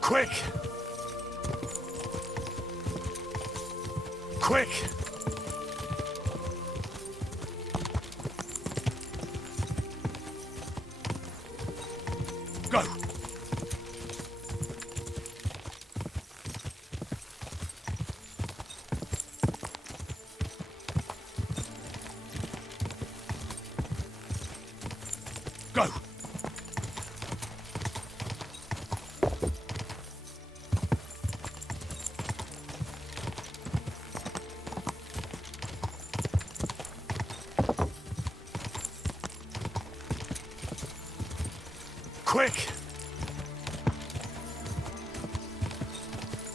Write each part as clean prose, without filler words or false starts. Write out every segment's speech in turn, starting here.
Quick! Quick! Go! Go! Quick!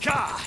Ka!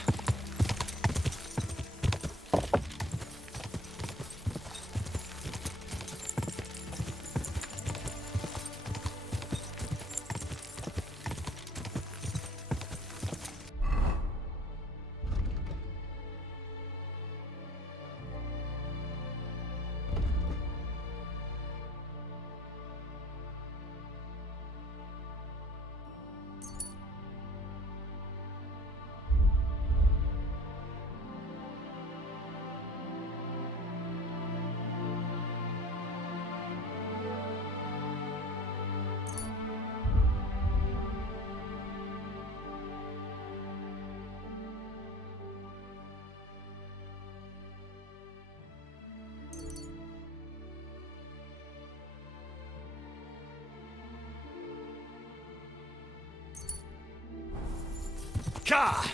Ka!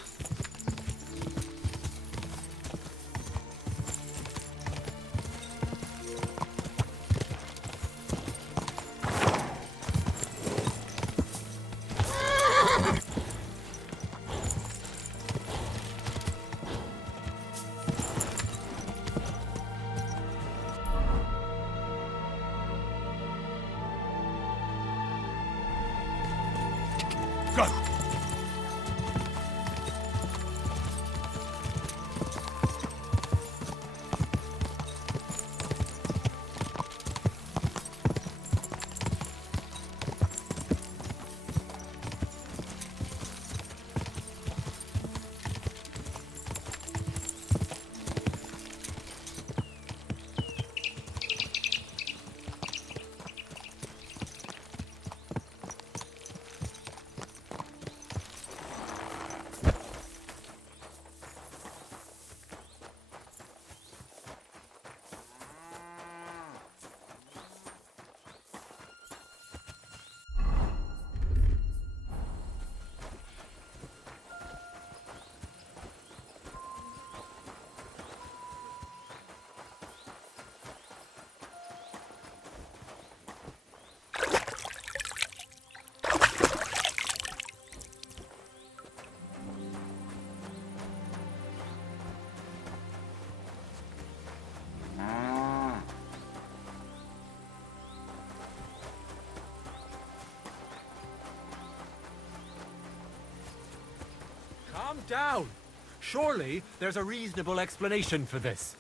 Go! Calm down. Surely there's a reasonable explanation for this.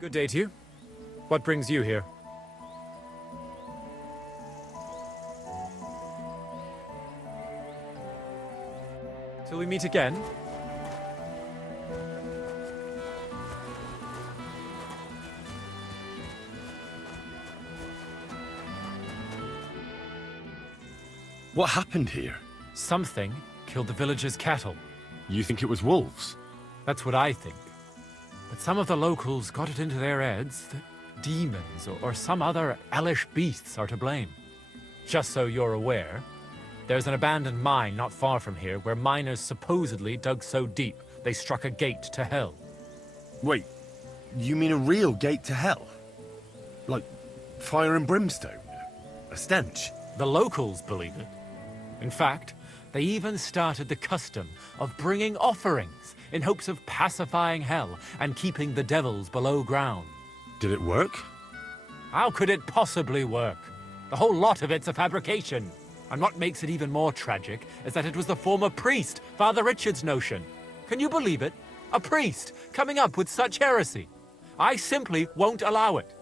Good day to you. What brings you here? Till we meet again. What happened here? Something killed the villagers' cattle. You think it was wolves? That's what I think. But some of the locals got it into their heads that demons or some other hellish beasts are to blame. Just so you're aware, there's an abandoned mine not far from here where miners supposedly dug so deep they struck a gate to hell. Wait, you mean a real gate to hell? Like fire and brimstone? A stench? The locals believe it. In fact, they even started the custom of bringing offerings in hopes of pacifying hell and keeping the devils below ground. Did it work? How could it possibly work? The whole lot of it's a fabrication. And what makes it even more tragic is that it was the former priest, Father Richard's notion. Can you believe it? A priest coming up with such heresy. I simply won't allow it.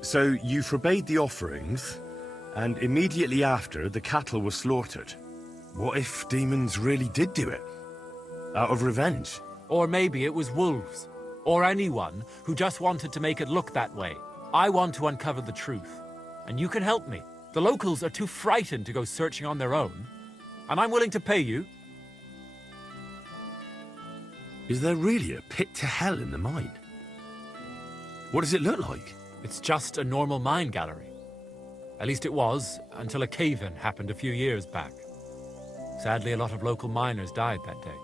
So you forbade the offerings, and immediately after, the cattle were slaughtered. What if demons really did do it? Out of revenge? Or maybe it was wolves. Or anyone who just wanted to make it look that way. I want to uncover the truth. And you can help me. The locals are too frightened to go searching on their own. And I'm willing to pay you. Is there really a pit to hell in the mine? What does it look like? It's just a normal mine gallery. At least it was, until a cave-in happened a few years back. Sadly, a lot of local miners died that day.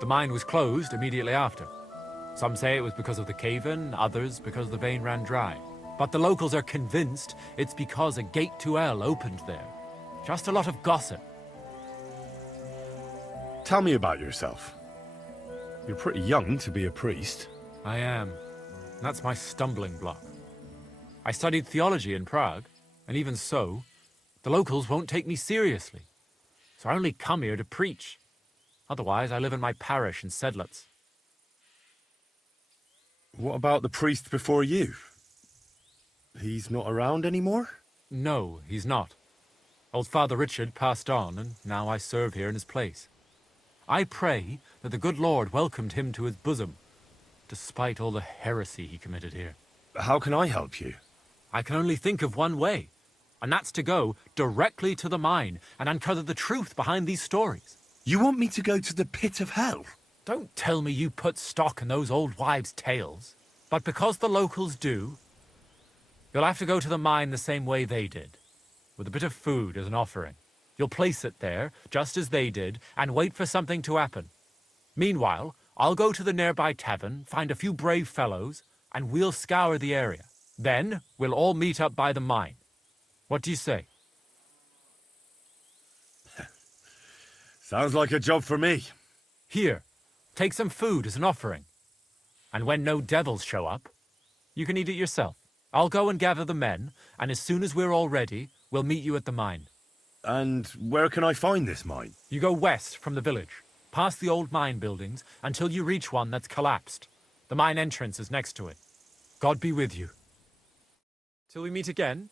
The mine was closed immediately after. Some say it was because of the cave-in, others because the vein ran dry. But the locals are convinced it's because a gate to hell opened there. Just a lot of gossip. Tell me about yourself. You're pretty young to be a priest. I am. That's my stumbling block. I studied theology in Prague, and even so, the locals won't take me seriously. So I only come here to preach. Otherwise, I live in my parish in Sedlitz. What about the priest before you? He's not around anymore? No, he's not. Old Father Richard passed on, and now I serve here in his place. I pray that the good Lord welcomed him to his bosom, despite all the heresy he committed here. How can I help you? I can only think of one way, and that's to go directly to the mine and uncover the truth behind these stories. You want me to go to the pit of hell? Don't tell me you put stock in those old wives' tales. But because the locals do, you'll have to go to the mine the same way they did, with a bit of food as an offering. You'll place it there, just as they did, and wait for something to happen. Meanwhile, I'll go to the nearby tavern, find a few brave fellows, and we'll scour the area. Then, we'll all meet up by the mine. What do you say? Sounds like a job for me. Here, take some food as an offering. And when no devils show up, you can eat it yourself. I'll go and gather the men, and as soon as we're all ready, we'll meet you at the mine. And where can I find this mine? You go west from the village, past the old mine buildings, until you reach one that's collapsed. The mine entrance is next to it. God be with you. Till we meet again.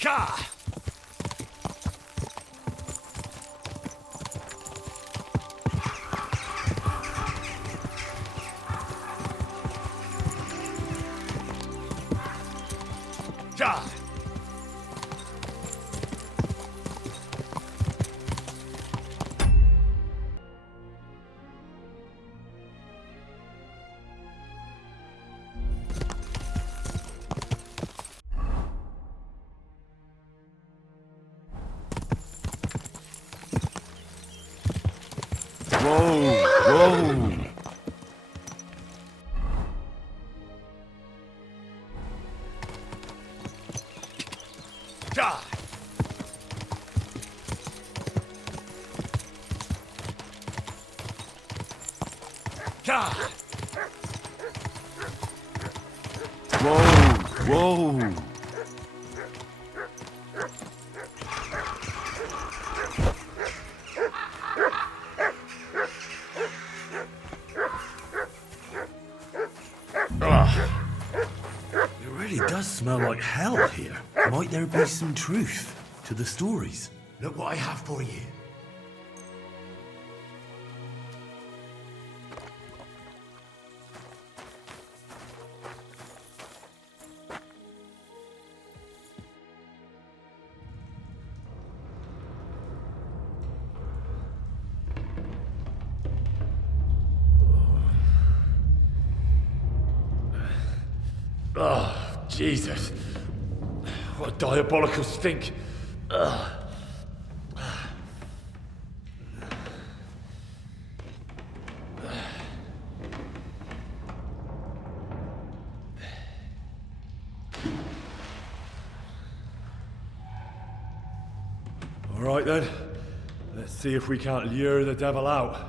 Ka! Ja! Whoa! Whoa! Ah! Ah! Whoa! Whoa! It really does smell like hell here. Might there be some truth to the stories? Look what I have for you. Oh, Jesus. What a diabolical stink. Ugh. All right then. Let's see if we can't lure the devil out.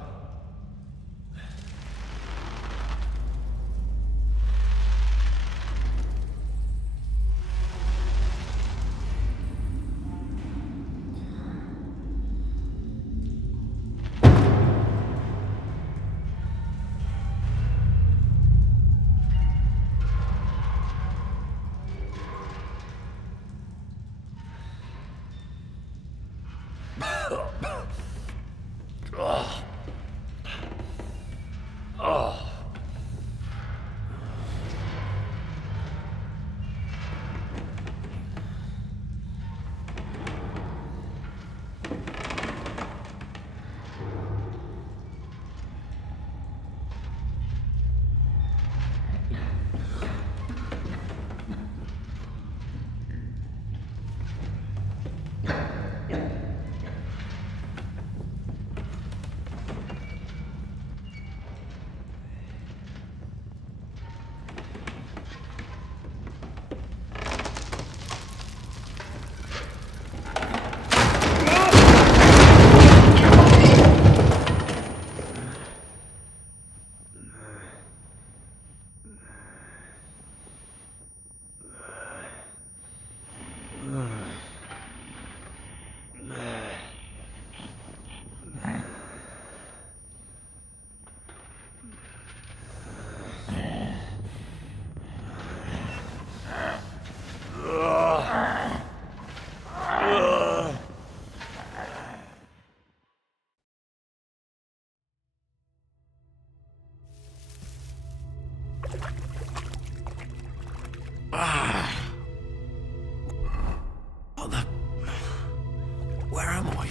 Where am I?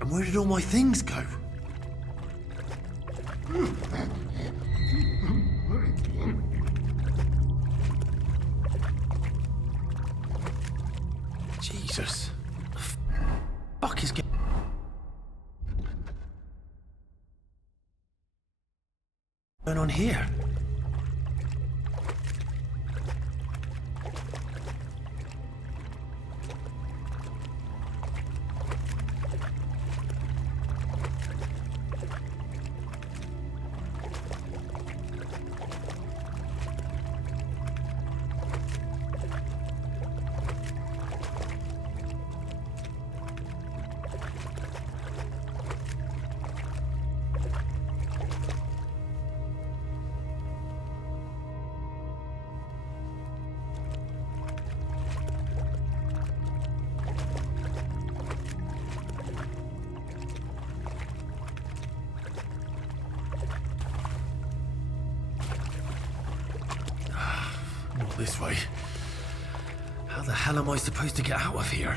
And where did all my things go? Jesus. The fuck is going on here? Not this way. How the hell am I supposed to get out of here?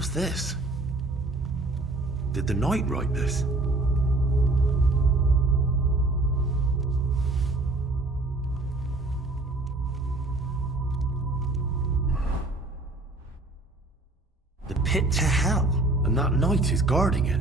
What's this? Did the Knight write this? The pit to hell, and that Knight is guarding it.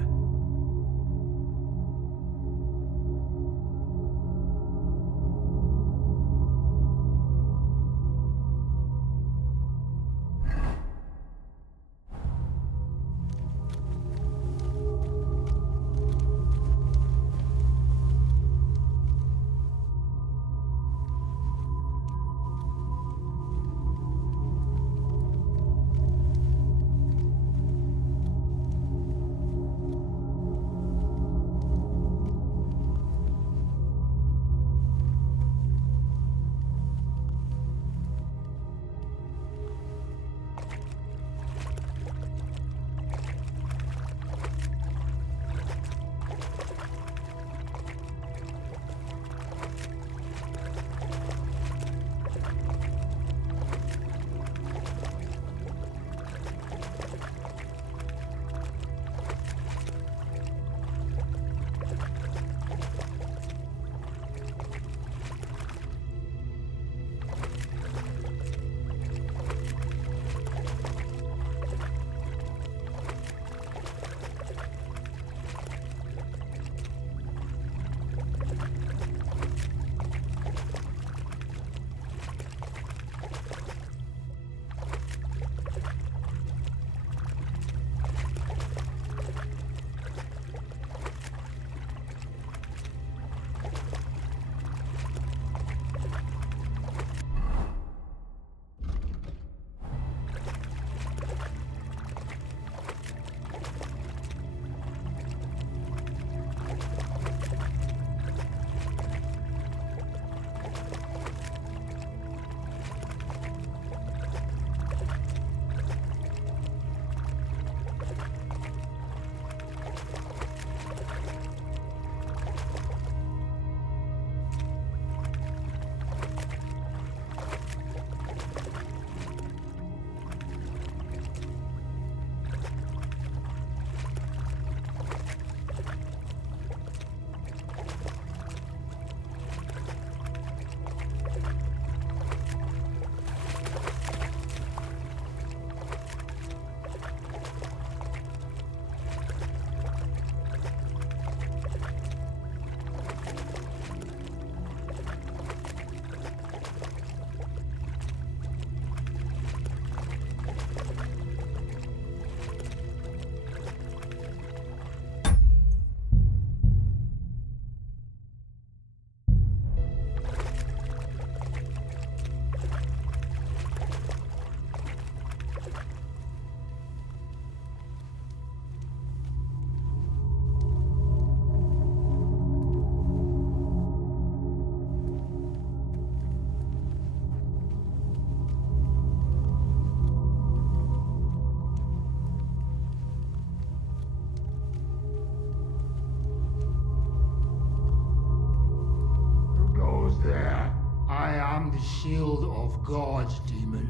the shield of gods, demon.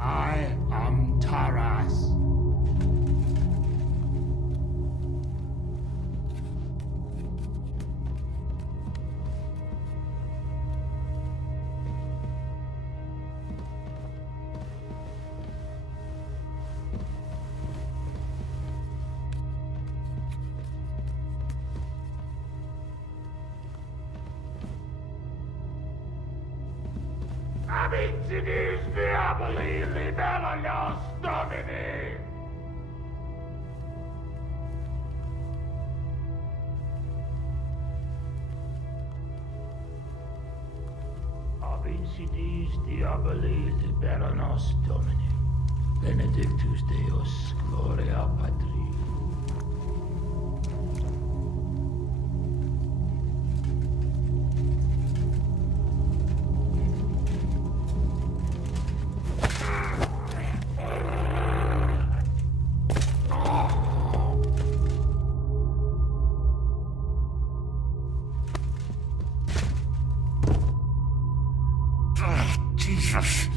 I am Taras. Amicis diaboli libella nos domini! Amicis diaboli libella nos domini. Benedictus Deus, gloria patri. Jesus.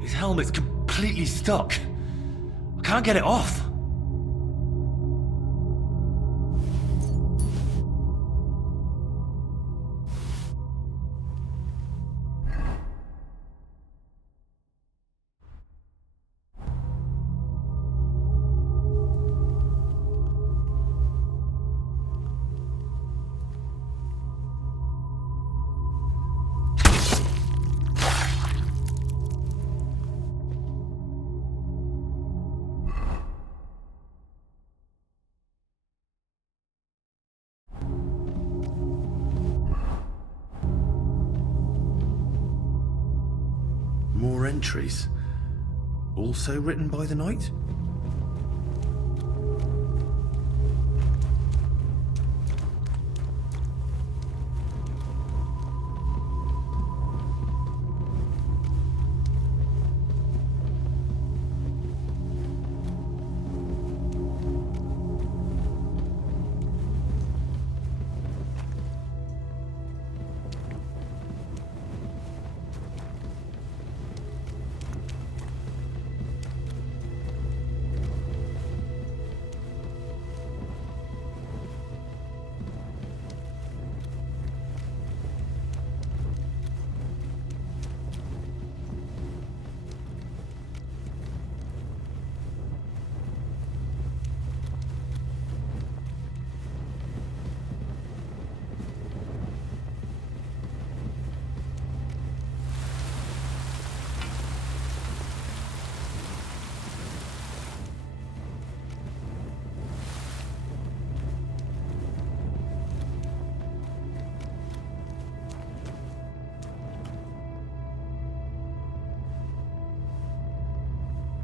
His helmet's completely stuck. I can't get it off. More entries. Also written by the Knight?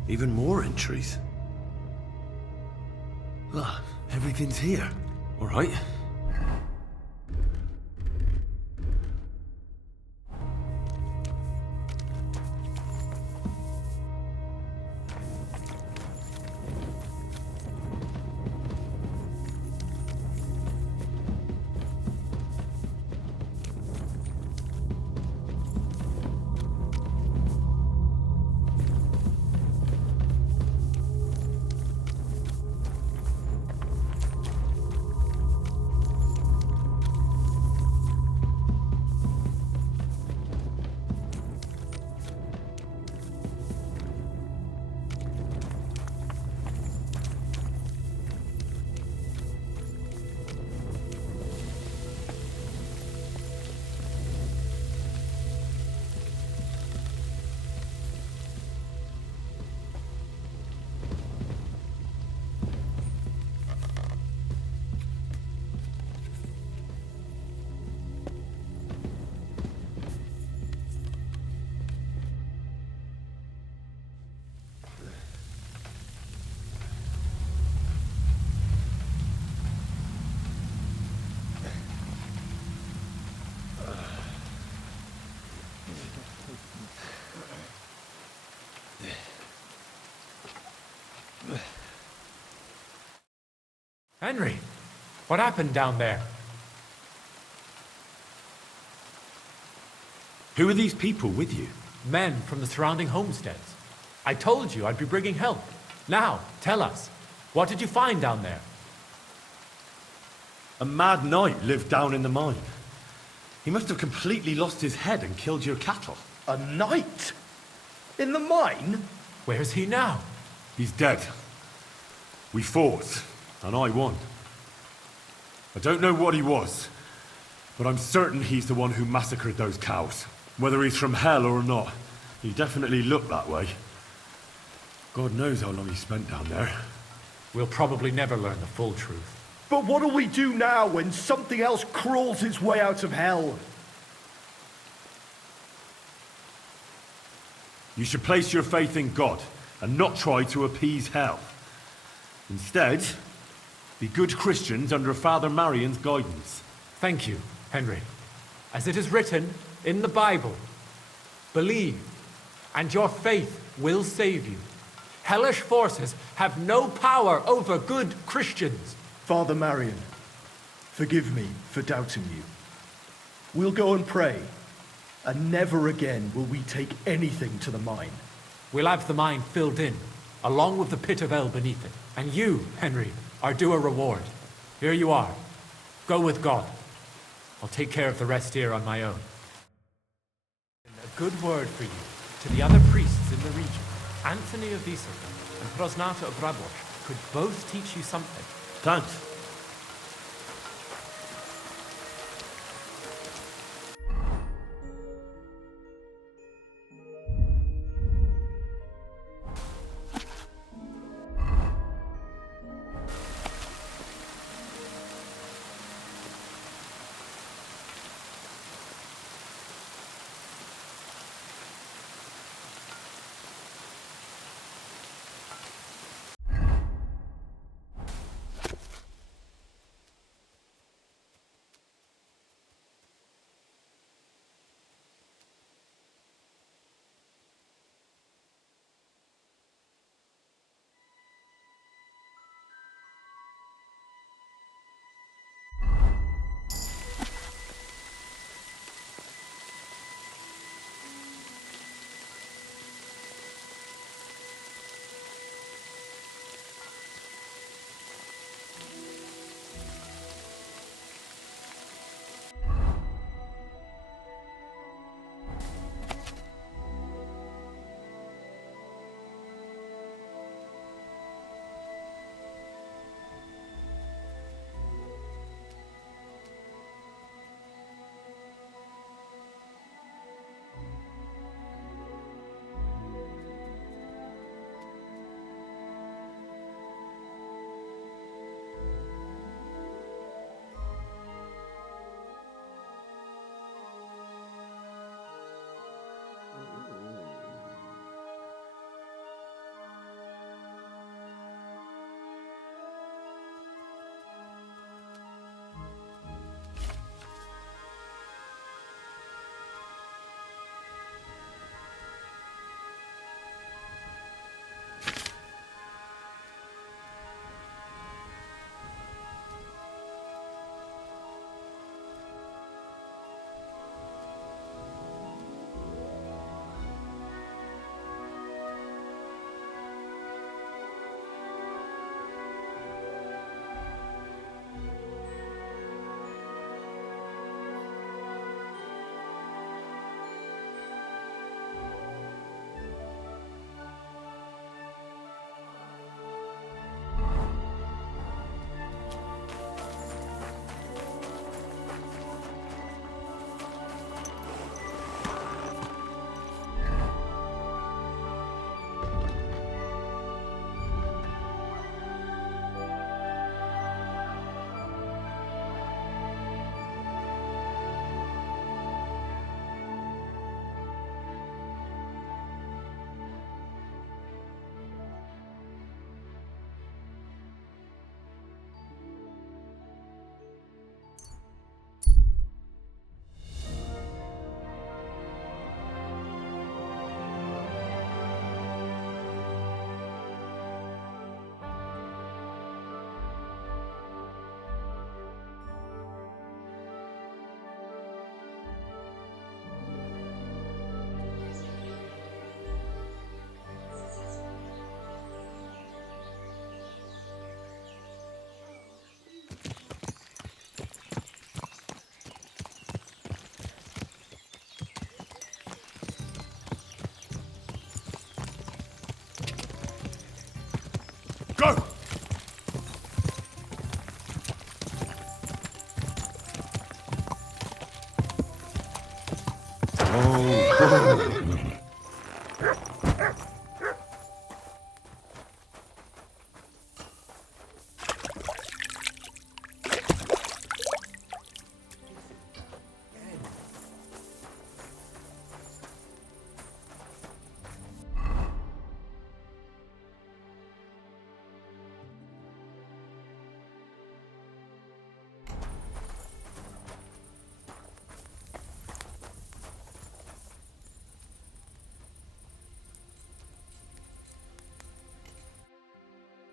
Even more entries. Ah, everything's here. All right. Henry, what happened down there? Who are these people with you? Men from the surrounding homesteads. I told you I'd be bringing help. Now, tell us, what did you find down there? A mad knight lived down in the mine. He must have completely lost his head and killed your cattle. A knight? In the mine? Where's he now? He's dead. We fought, and I won. I don't know what he was, but I'm certain he's the one who massacred those cows. Whether he's from hell or not, he definitely looked that way. God knows how long he spent down there. We'll probably never learn the full truth. But what'll we do now when something else crawls its way out of hell? You should place your faith in God and not try to appease hell. Instead, be good Christians under Father Marion's guidance. Thank you, Henry. As it is written in the Bible, believe, and your faith will save you. Hellish forces have no power over good Christians. Father Marion, forgive me for doubting you. We'll go and pray, and never again will we take anything to the mine. We'll have the mine filled in, along with the pit of hell beneath it. And you, Henry, are due a reward. Here you are. Go with God. I'll take care of the rest here on my own. A good word for you to the other priests in the region. Anthony of Wieselgem and Prosnata of Rabosch could both teach you something. Thanks.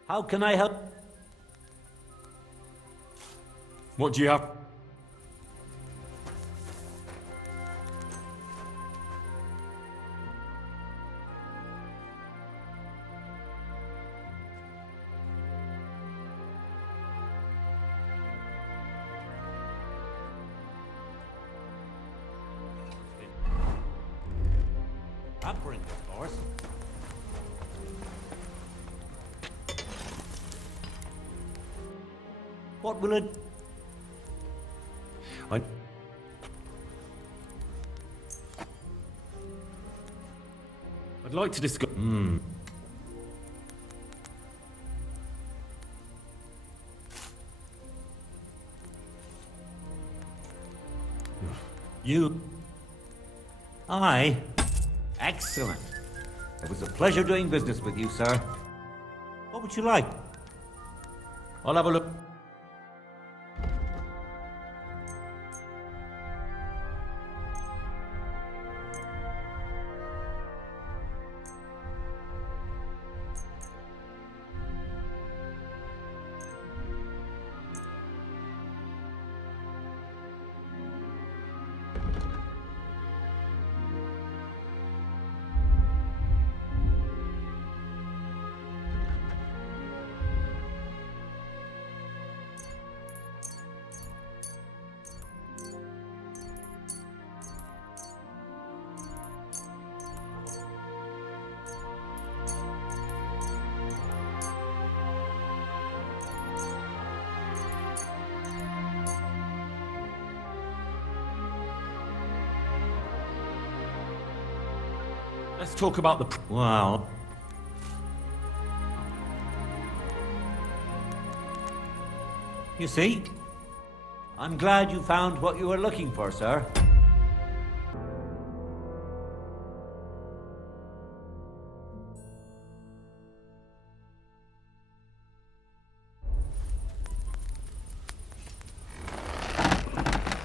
How can I help? What do you have? Pampering, of course. What will it... I... I'd like to discuss... You? Aye. Excellent. It was a pleasure doing business with you, sir. What would you like? I'll have a look. Let's talk about the... Well... You see? I'm glad you found what you were looking for, sir.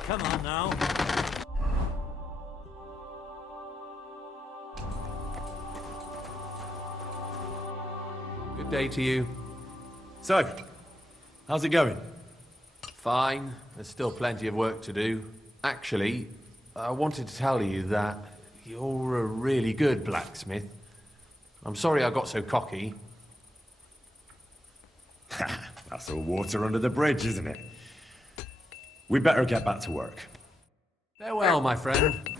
Come on now. Good day to you. So, how's it going? Fine. There's still plenty of work to do. Actually, I wanted to tell you that you're a really good blacksmith. I'm sorry I got so cocky. That's all water under the bridge, isn't it? We better get back to work. Farewell, my friend.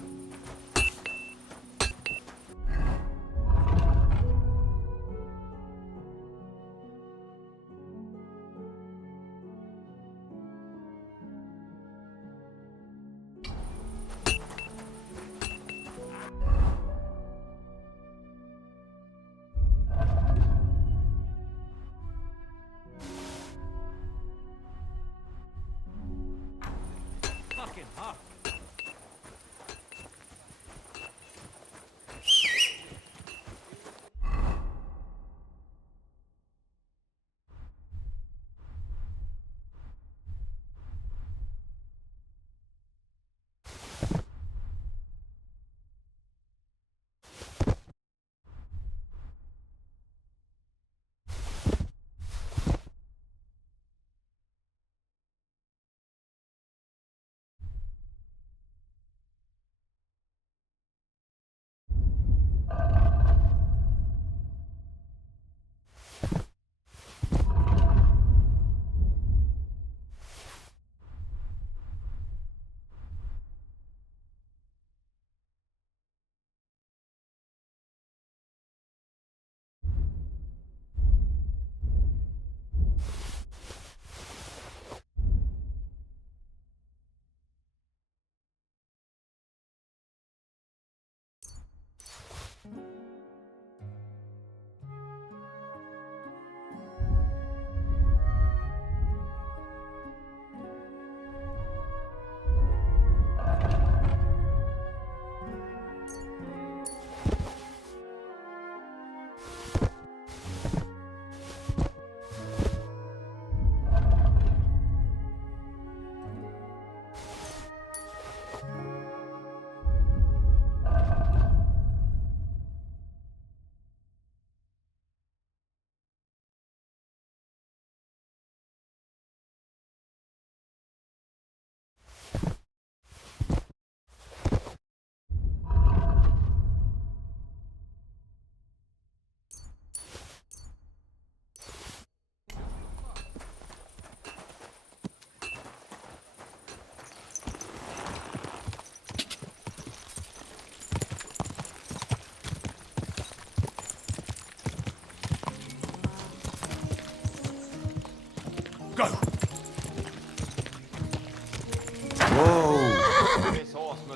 Fucking hot.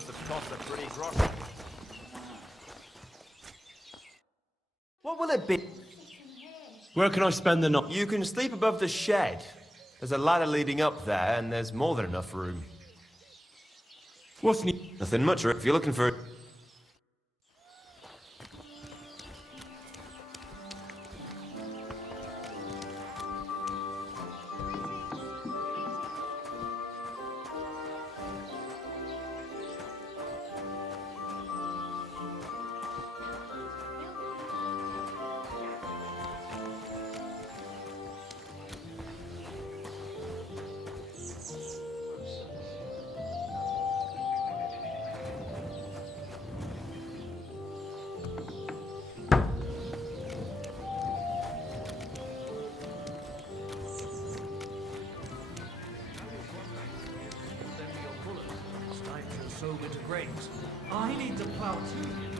must have cost a pretty gross. What will it be? Where can I spend the night? You can sleep above the shed. There's a ladder leading up there, and there's more than enough room. What's ne- Nothing much, if you're looking for... I need to plow too.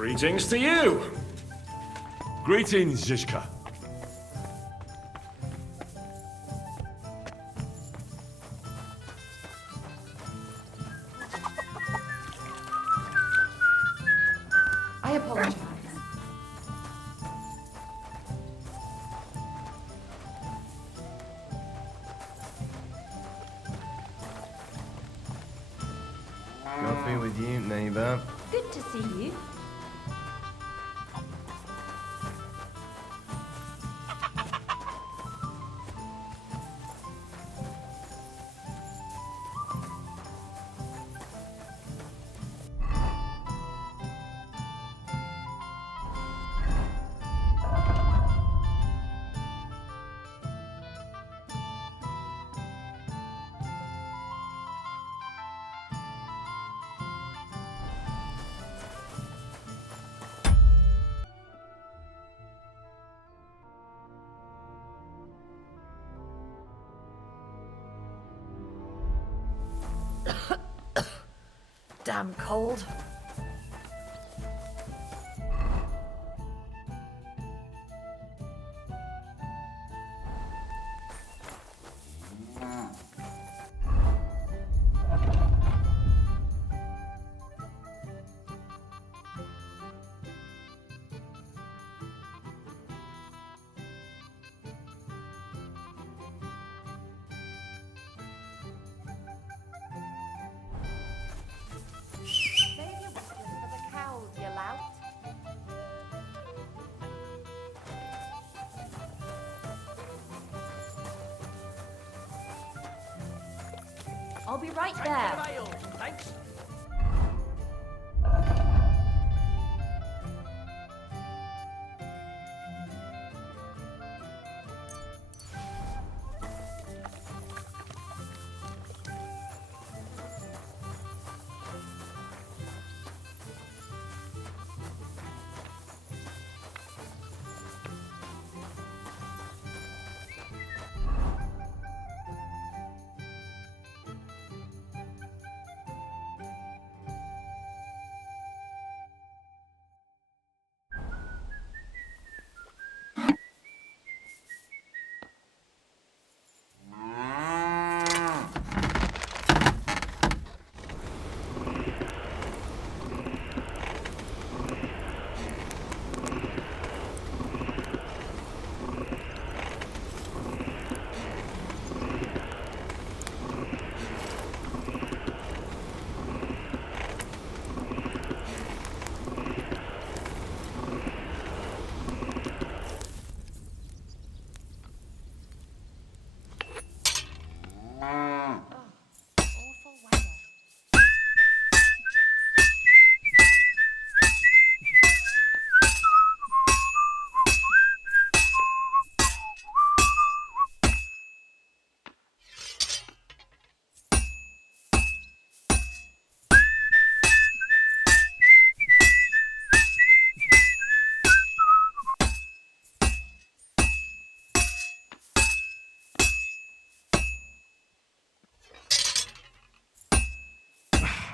Greetings to you! Greetings, Zizka. I apologize. Coffee with you, neighbor. Good to see you. Damn cold. Save your weapons for the cows, you lout. I'll be right there. Thanks. Awful weather.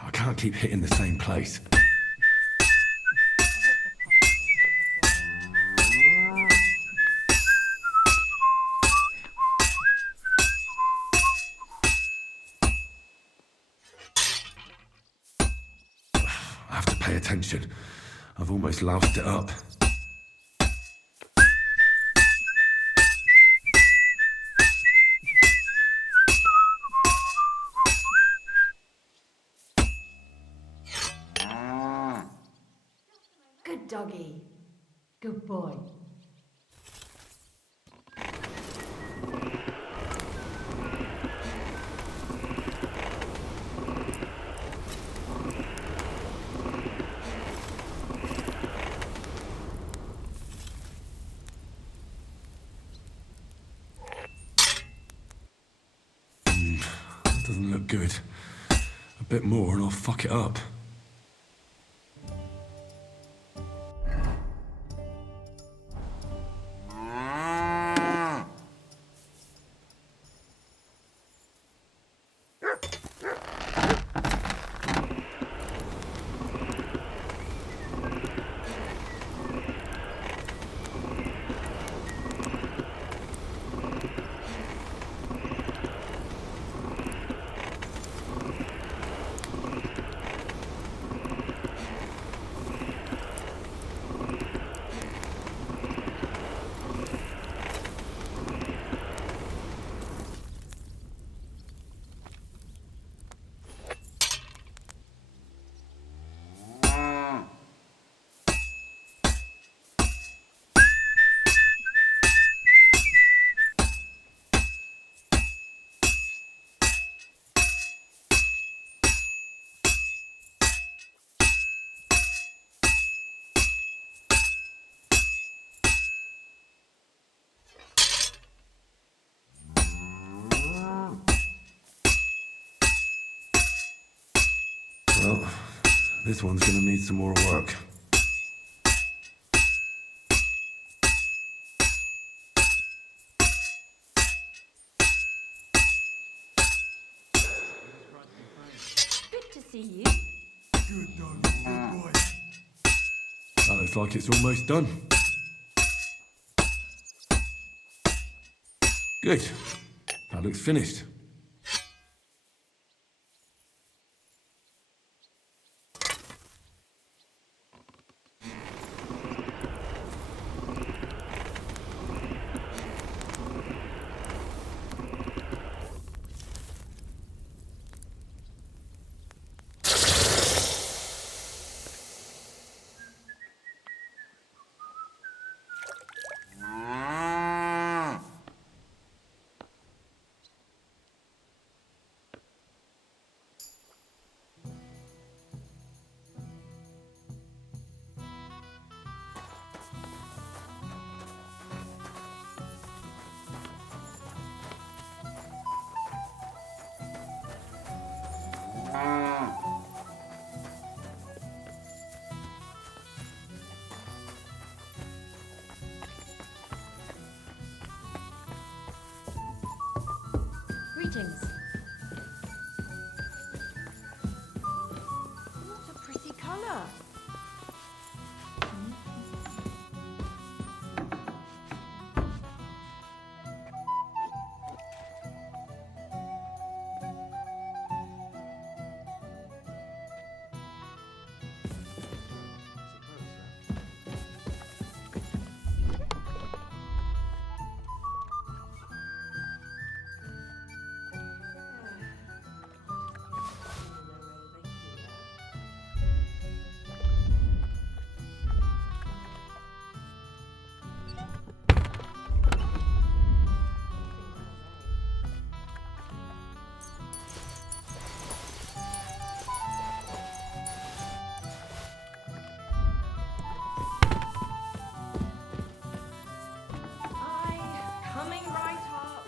I can't keep hitting the same place. I have to pay attention. I've almost loused it up. Good doggy. Good boy. Doesn't look good. A bit more and I'll fuck it up. Well, this one's gonna need some more work. Good to see you. Good done, good boy. That looks like it's almost done. Good. That looks finished. Greetings. What a pretty color. Coming right up.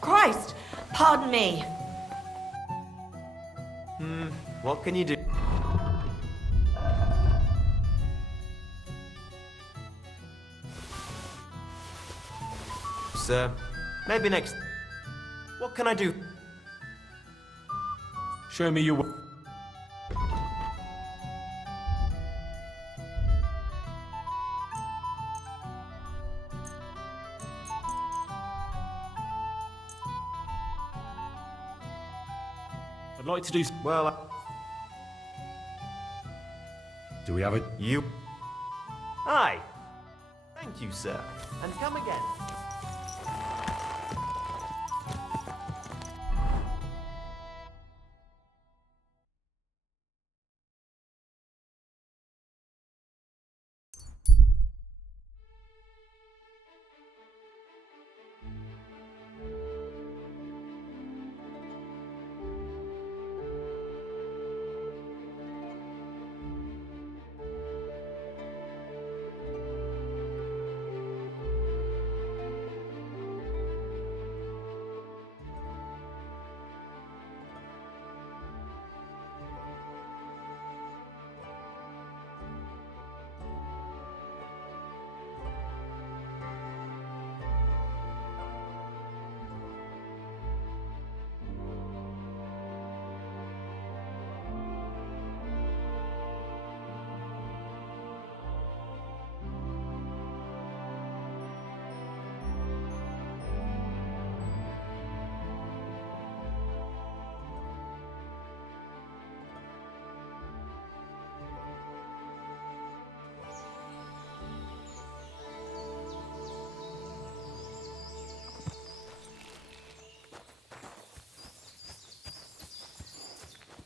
Christ! Pardon me. What can you do? Sir, maybe next... What can I do? Show me your work. I'd like to do... Well, Do we have it? you... Aye. Thank you, sir. And come again.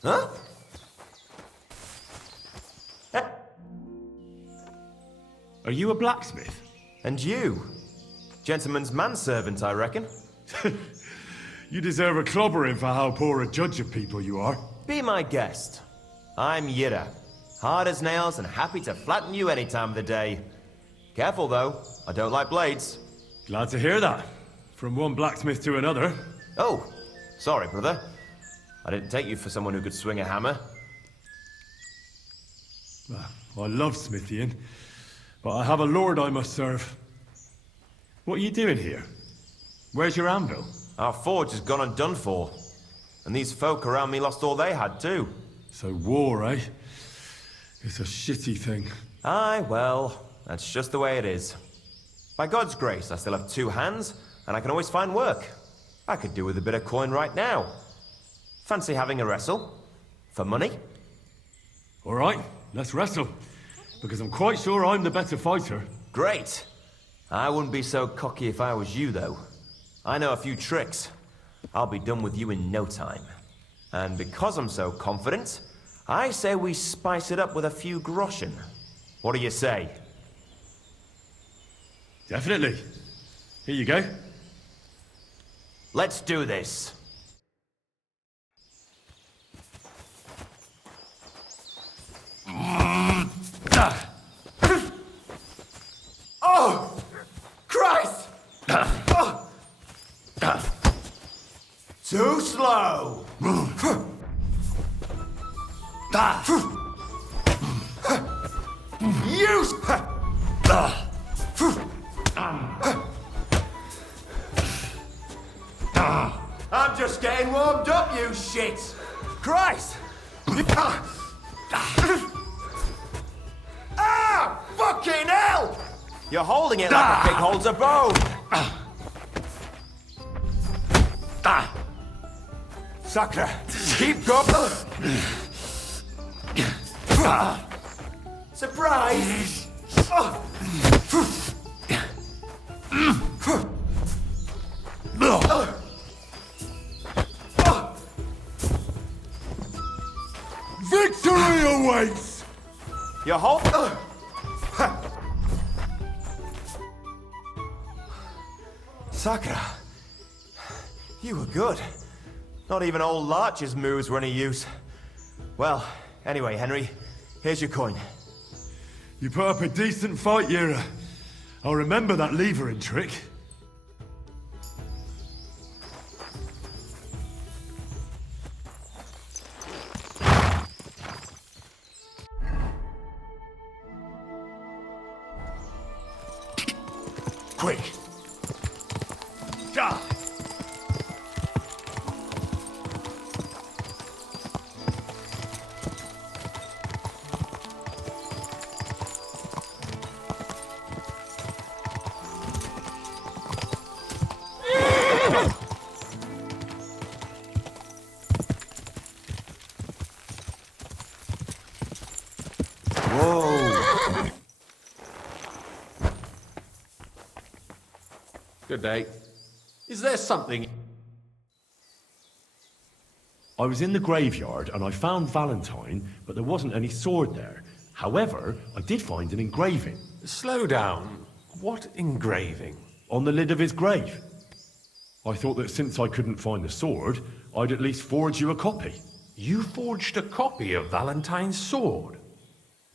Huh? Are you a blacksmith? And you? Gentleman's manservant, I reckon. You deserve a clobbering for how poor a judge of people you are. Be my guest. I'm Yira, Hard as nails and happy to flatten you any time of the day. Careful though, I don't like blades. Glad to hear that. From one blacksmith to another. Oh, sorry, brother. I didn't take you for someone who could swing a hammer. I love smithying, but I have a lord I must serve. What are you doing here? Where's your anvil? Our forge has gone undone for. And these folk around me lost all they had too. So war, eh? It's a shitty thing. Aye, well, that's just the way it is. By God's grace, I still have 2 hands, and I can always find work. I could do with a bit of coin right now. Fancy having a wrestle? For money? All right, let's wrestle. Because I'm quite sure I'm the better fighter. Great! I wouldn't be so cocky if I was you, though. I know a few tricks. I'll be done with you in no time. And because I'm so confident, I say we spice it up with a few groschen. What do you say? Definitely. Here you go. Let's do this. Oh! Christ! Oh! Too slow! You! I'm just getting warmed up, you shit! Christ! Ah! Fucking hell! You're holding it like a pig holds a bone! Sucker! Keep going! Surprise! Victory awaits! You're holding... Sakura, you were good. Not even old Larch's moves were any use. Well, anyway, Henry, here's your coin. You put up a decent fight, Yura. I'll remember that levering trick. Quick! Die! Good day. Is there something... I was in the graveyard and I found Valentine, but there wasn't any sword there. However, I did find an engraving. Slow down. What engraving? On the lid of his grave. I thought that since I couldn't find the sword, I'd at least forge you a copy. You forged a copy of Valentine's sword?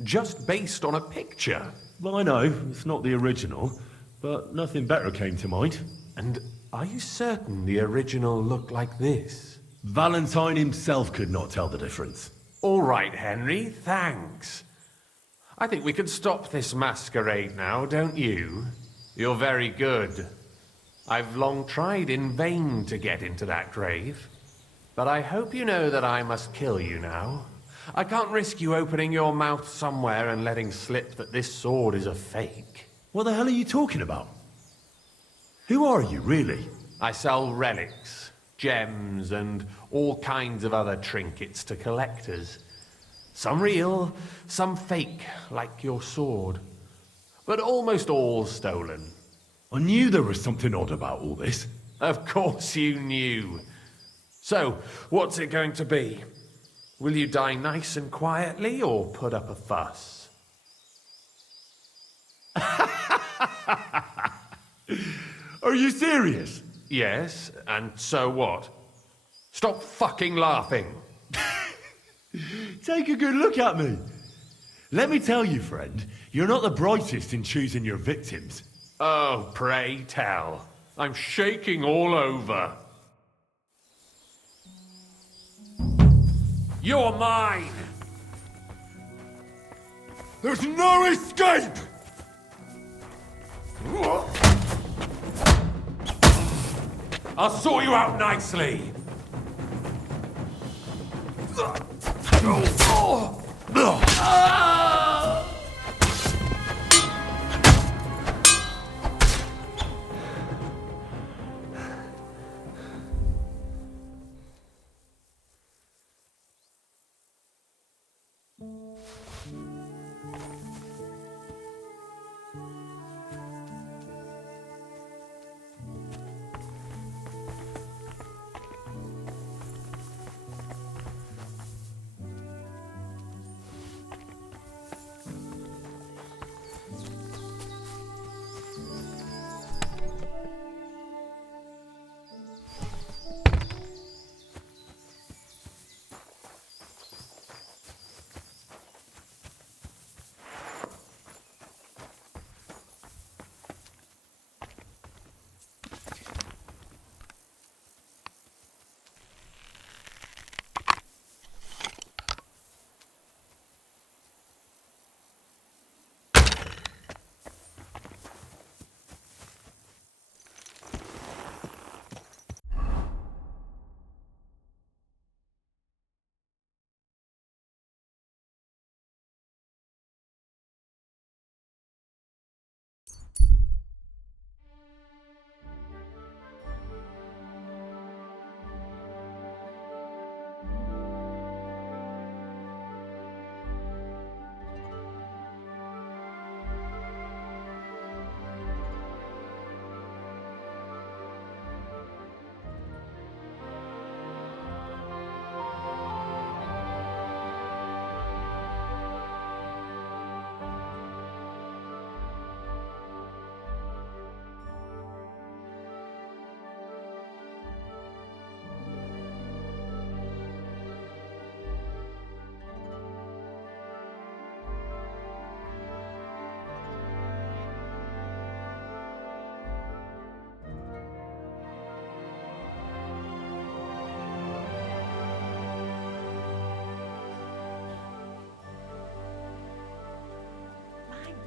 Just based on a picture? Well, I know, it's not the original, but nothing better came to mind. And are you certain the original looked like this? Valentine himself could not tell the difference. All right, Henry, thanks. I think we could stop this masquerade now, don't you? You're very good. I've long tried in vain to get into that grave. But I hope you know that I must kill you now. I can't risk you opening your mouth somewhere and letting slip that this sword is a fake. What the hell are you talking about? Who are you, really? I sell relics, gems, and all kinds of other trinkets to collectors. Some real, some fake, like your sword. But almost all stolen. I knew there was something odd about all this. Of course you knew. So, what's it going to be? Will you die nice and quietly, or put up a fuss? Are you serious? Yes, and so what? Stop fucking laughing. Take a good look at me. Let me tell you, friend, you're not the brightest in choosing your victims. Oh, pray tell. I'm shaking all over. You're mine! There's no escape! I'll sort you out nicely.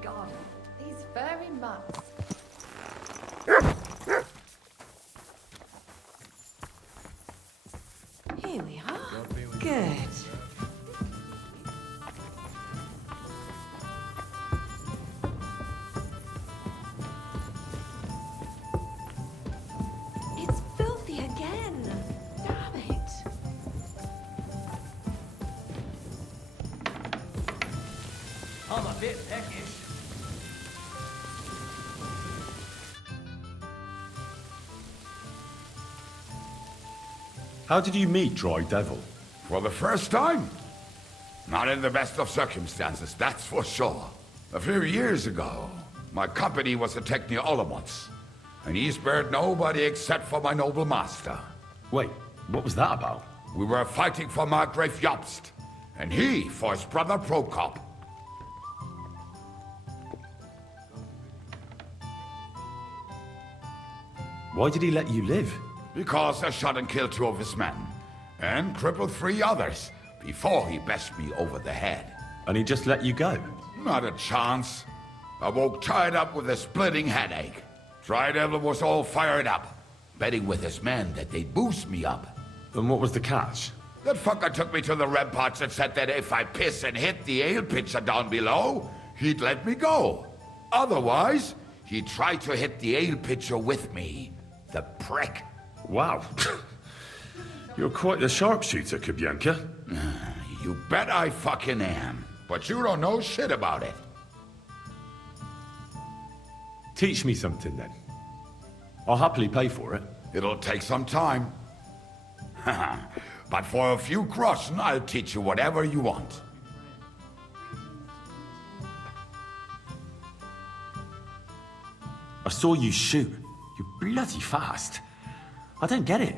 God, these furry mutts. Here we are. Good. It's filthy again. Damn it. I'm a bit peckish. How did you meet Dry Devil? For the first time? Not in the best of circumstances, that's for sure. A few years ago, my company was attacked near Olomouc, and he spared nobody except for my noble master. Wait, what was that about? We were fighting for Margrave Jobst, and he for his brother Prokop. Why did he let you live? Because I shot and killed 2 of his men, and crippled 3 others, before he bashed me over the head. And he just let you go? Not a chance. I woke tied up with a splitting headache. Dry Devil was all fired up, betting with his men that they'd boost me up. And what was the catch? That fucker took me to the ramparts and said that if I piss and hit the ale pitcher down below, he'd let me go. Otherwise, he'd try to hit the ale pitcher with me. The prick. Wow. You're quite the sharpshooter, Kubyanka. You bet I fucking am. But you don't know shit about it. Teach me something, then. I'll happily pay for it. It'll take some time. But for a few groschen, I'll teach you whatever you want. I saw you shoot. You're bloody fast. I don't get it.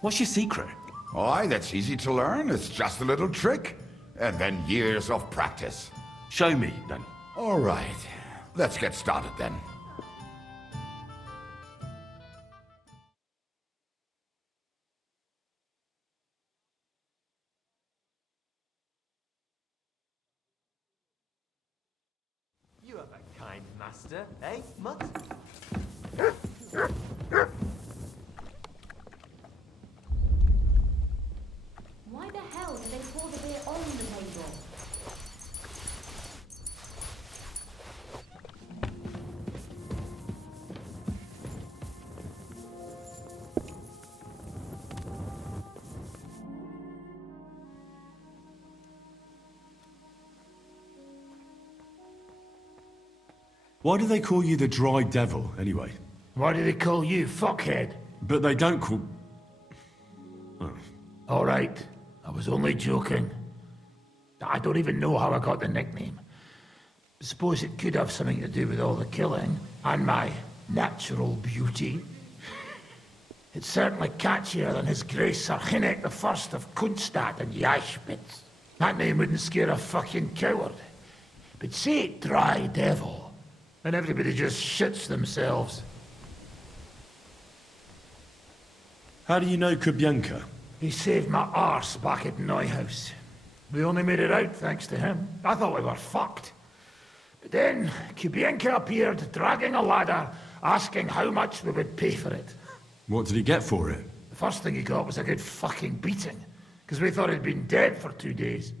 What's your secret? Aye, that's easy to learn. It's just a little trick. And then years of practice. Show me, then. All right. Let's get started then. You have a kind master, eh, Mutt? Why the hell did they pour the beer on the table? Why do they call you the Dry Devil, anyway? Why do they call you fuckhead? But they don't call... All right, I was only joking. I don't even know how I got the nickname. Suppose it could have something to do with all the killing and my natural beauty. It's certainly catchier than His Grace Sir Hinnek the First of Kunstad and Yashpitz. That name wouldn't scare a fucking coward. But say it Dry Devil, and everybody just shits themselves. How do you know Kubyanka? He saved my arse back at Neuhaus. We only made it out thanks to him. I thought we were fucked. But then, Kubyanka appeared, dragging a ladder, asking how much we would pay for it. What did he get for it? The first thing he got was a good fucking beating, because we thought he'd been dead for 2 days.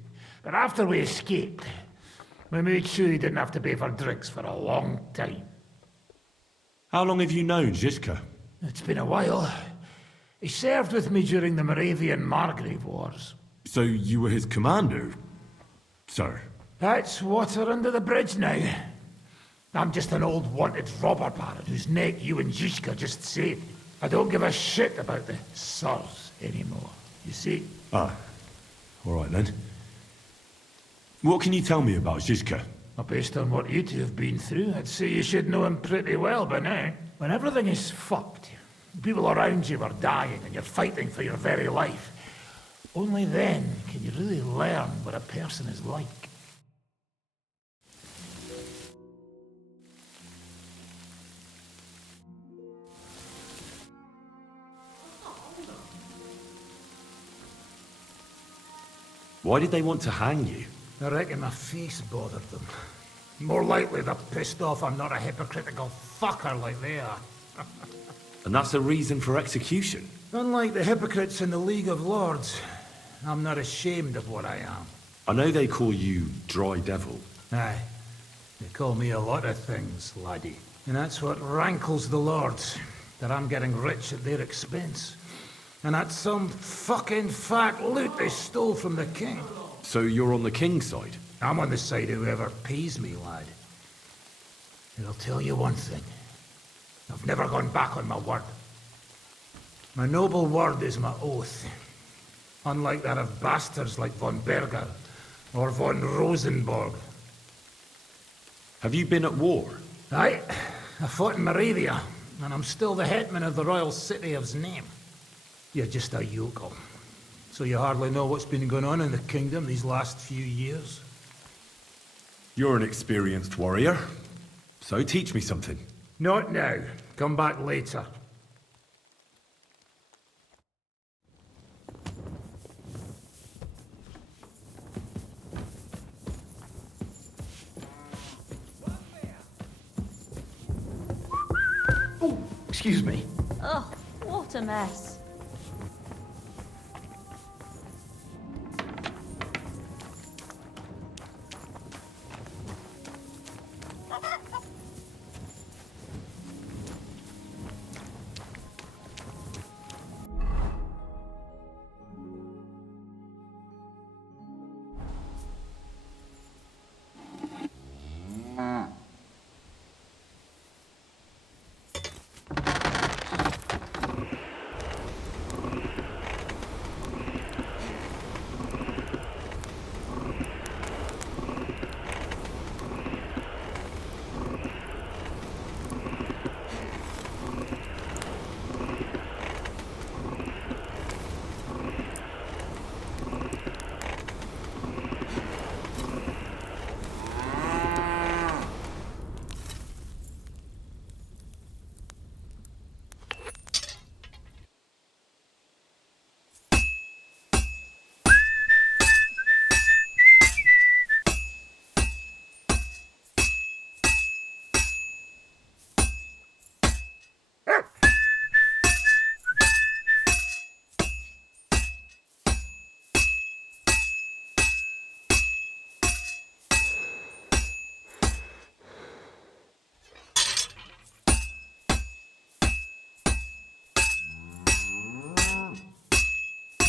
But after we escaped, we made sure he didn't have to pay for drinks for a long time. How long have you known Zizka? It's been a while. He served with me during the Moravian Margrave Wars. So you were his commander, sir? That's water under the bridge now. I'm just an old wanted robber baron whose neck you and Zizka just saved. I don't give a shit about the sirs anymore, you see? Ah, all right then. What can you tell me about Zizka? Well, based on what you two have been through, I'd say you should know him pretty well by now. When everything is fucked, people around you are dying and you're fighting for your very life. Only then can you really learn what a person is like. Why did they want to hang you? I reckon my face bothered them. More likely they're pissed off I'm not a hypocritical fucker like they are. And that's a reason for execution? Unlike the hypocrites in the League of Lords, I'm not ashamed of what I am. I know they call you Dry Devil. Aye. They call me a lot of things, laddie. And that's what rankles the Lords, that I'm getting rich at their expense. And that's some fucking fat loot they stole from the king. So you're on the king's side? I'm on the side of whoever pays me, lad. And I'll tell you one thing. I've never gone back on my word. My noble word is my oath. Unlike that of bastards like von Berger or von Rosenborg. Have you been at war? Aye, I fought in Moravia, and I'm still the hetman of the royal city of Znaim. You're just a yokel. So you hardly know what's been going on in the kingdom these last few years? You're an experienced warrior, so teach me something. Not now. Come back later. Oh, excuse me. Ugh, what a mess.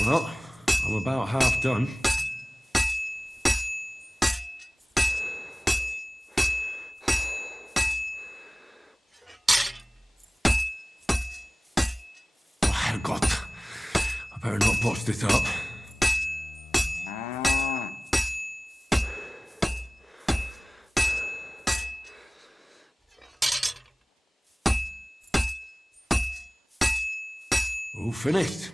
Well, I'm about half done. Oh, Herrgott. I better not botch this up. All finished.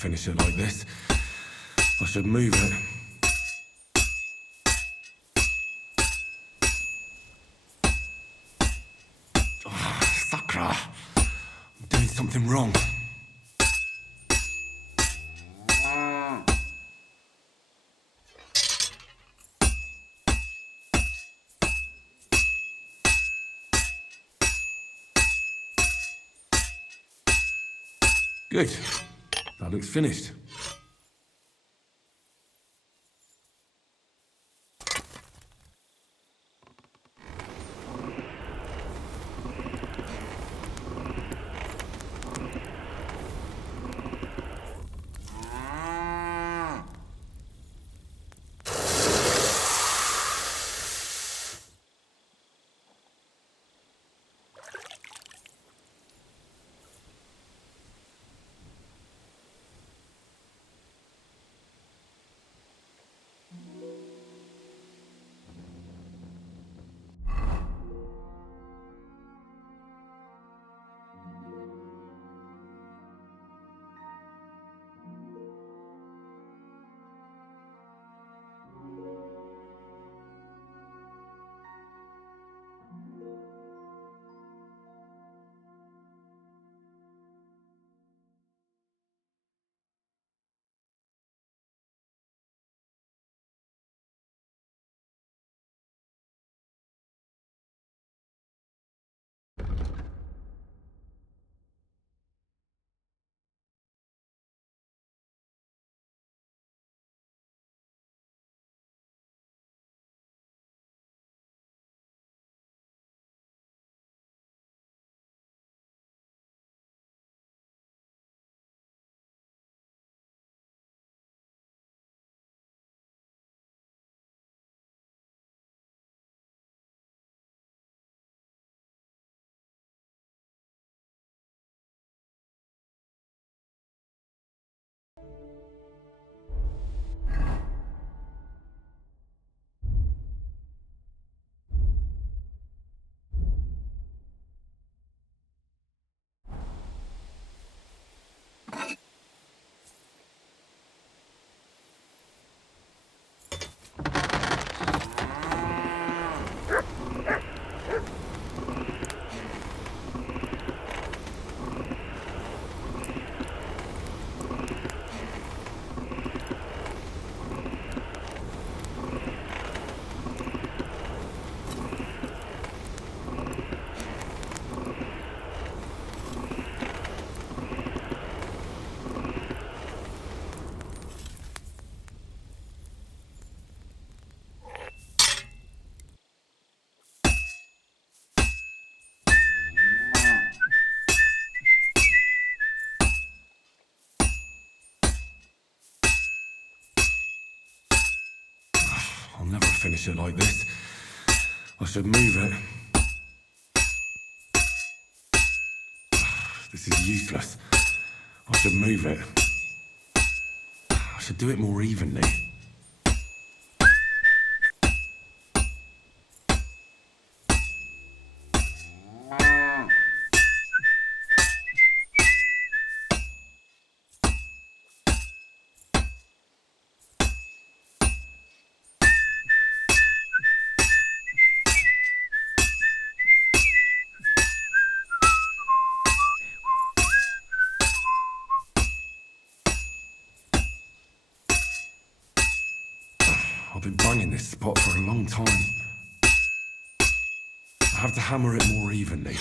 Finish it like this. I should move it. Oh, Sakra! I'm doing something wrong. Good. That looks finished. I'll never finish it like this. I should move it. This is useless. I should move it. I should do it more evenly. I've been banging this spot for a long time. I have to hammer it more evenly.